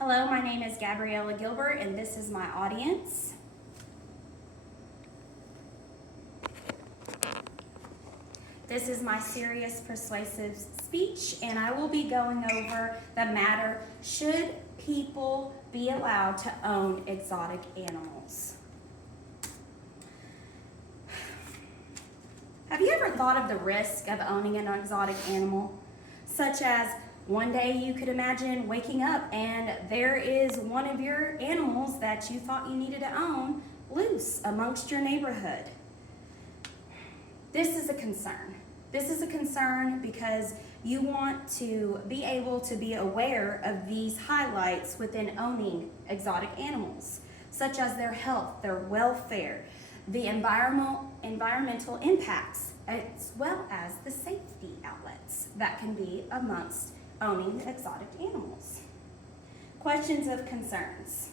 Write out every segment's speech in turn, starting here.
Hello, my name is Gabriella Gilbert, and this is my audience. This is my serious persuasive speech, and I will be going over the matter, should people be allowed to own exotic animals? Have you ever thought of the risk of owning an exotic animal? Such as one day you could imagine waking up and there is one of your animals that you thought you needed to own loose amongst your neighborhood. This is a concern. This is a concern because you want to be able to be aware of these highlights within owning exotic animals, such as their health, their welfare, the environmental impacts, as well as the safety outlets that can be amongst owning exotic animals. Questions of concerns.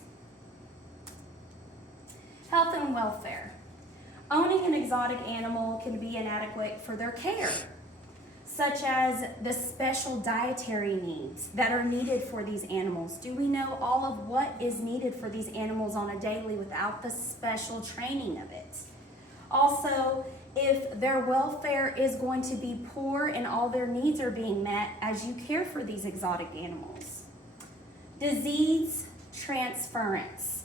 Health and welfare. Owning an exotic animal can be inadequate for their care, such as the special dietary needs that are needed for these animals. Do we know all of what is needed for these animals on a daily without the special training of it? Also, if their welfare is going to be poor and all their needs are being met as you care for these exotic animals. Disease transference.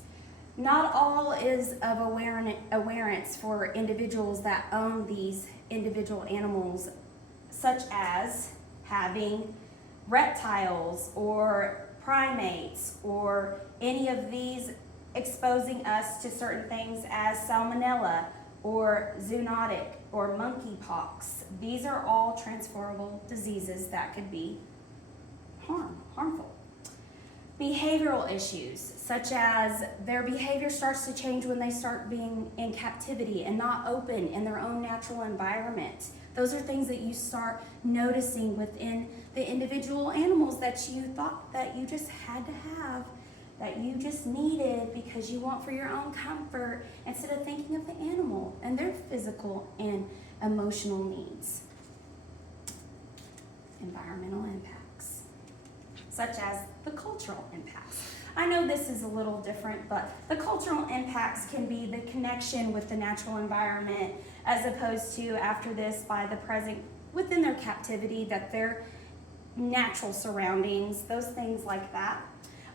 Not all is of awareness for individuals that own these individual animals, such as having reptiles or primates or any of these exposing us to certain things as salmonella or zoonotic or monkeypox. These are all transferable diseases that could be harmful. Behavioral issues, such as their behavior starts to change when they start being in captivity and not open in their own natural environment. Those are things that you start noticing within the individual animals that you thought that you just had to have, that you just needed because you want for your own comfort, instead of thinking of the animal and their physical and emotional needs. Environmental impacts, such as the cultural impacts. I know this is a little different, but the cultural impacts can be the connection with the natural environment, as opposed to after this by the present within their captivity, that their natural surroundings, those things like that.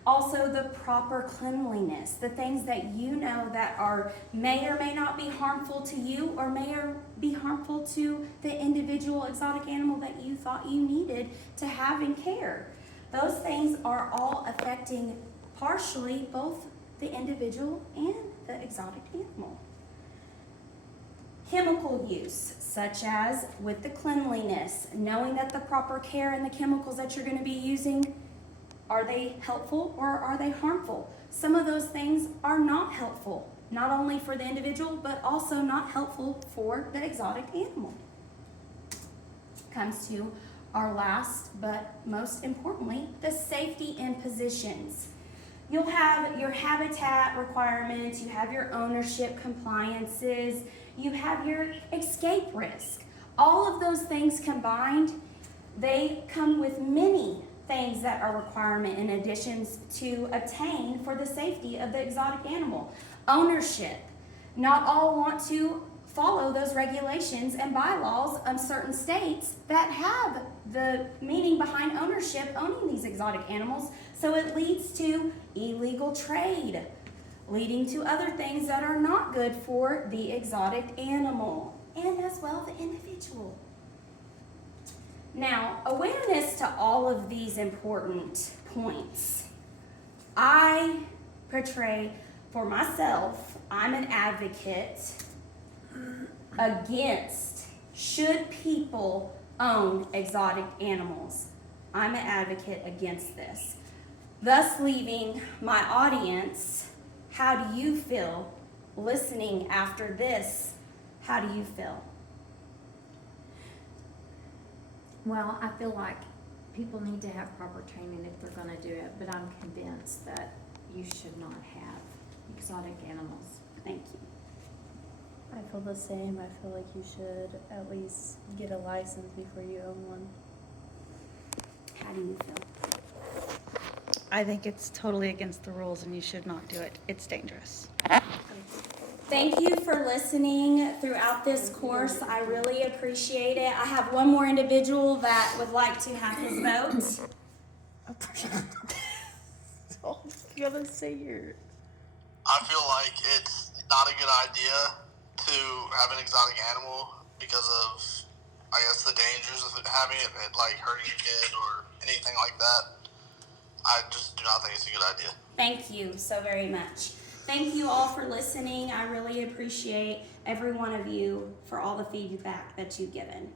Also, the proper cleanliness, the things that you know that may or may not be harmful to you or may or be harmful to the individual exotic animal that you thought you needed to have in care. Those things are all affecting partially both the individual and the exotic animal. Chemical use, such as with the cleanliness, knowing that the proper care and the chemicals that you're going to be using, are they helpful or are they harmful? Some of those things are not helpful, not only for the individual, but also not helpful for the exotic animal. Comes to our last, but most importantly, the safety and positions. You'll have your habitat requirements, you have your ownership compliances, you have your escape risk. All of those things combined, they come with many things that are requirement in addition to obtain for the safety of the exotic animal. Ownership. Not all want to follow those regulations and bylaws of certain states that have the meaning behind ownership, owning these exotic animals. So it leads to illegal trade, leading to other things that are not good for the exotic animal and as well the individual. Now, awareness to all of these important points. I portray for myself, I'm an advocate against should people own exotic animals. I'm an advocate against this. Thus leaving my audience, how do you feel listening after this? How do you feel? Well, I feel like people need to have proper training if they're going to do it, but I'm convinced that you should not have exotic animals. Thank you. I feel the same. I feel like you should at least get a license before you own one. How do you feel? I think it's totally against the rules and you should not do it. It's dangerous. Thank you for listening throughout this course. I really appreciate it. I have one more individual that would like to have his vote. You gotta say your. I feel like it's not a good idea to have an exotic animal because of, I guess, the dangers of having it, like hurting a kid or anything like that. I just do not think it's a good idea. Thank you so very much. Thank you all for listening. I really appreciate every one of you for all the feedback that you've given.